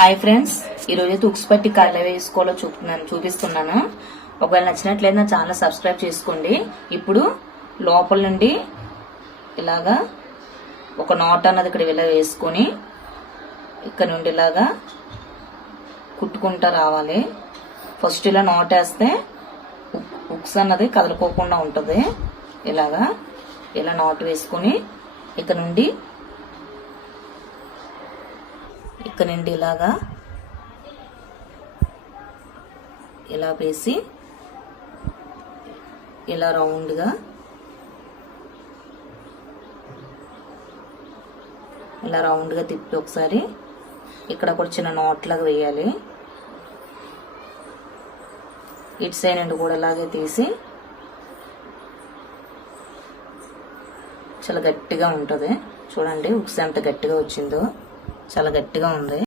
Hi friends, ఈరోజు ఉక్స్ పట్టి కళ్ళ వేసుకోవాలో చూపిస్తున్నాను. ఒకవేళ నచ్చినట్లయితే నా ఛానల్ సబ్స్క్రైబ్ చేసుకోండి. ఇప్పుడు లోపల నుండి ఇలాగా ఒక నాట్ అన్నది ఇక్కడ ఇలా వేసుకొని ఇక్కడ నుండి ఇలాగా కుట్టుకుంటా రావాలి. ఫస్ట్ ఇలా నాట్ వేస్తే ఉక్స్ అన్నది కదలుకోకుండా ఉంటుంది. ఇలా నాట్ వేసుకొని ఇక్కడ నుండి ఇలాగా ఇలా వేసి ఇలా రౌండ్గా తిప్పి ఒకసారి ఇక్కడ కూడా చిన్న నాట్ లాగా వేయాలి. ఇటు సైడ్ నుండి కూడా ఇలాగే తీసి చాలా గట్టిగా ఉంటుంది. చూడండి ఉక్స్ ఎంత గట్టిగా వచ్చిందో, చాలా గట్టిగా ఉంది.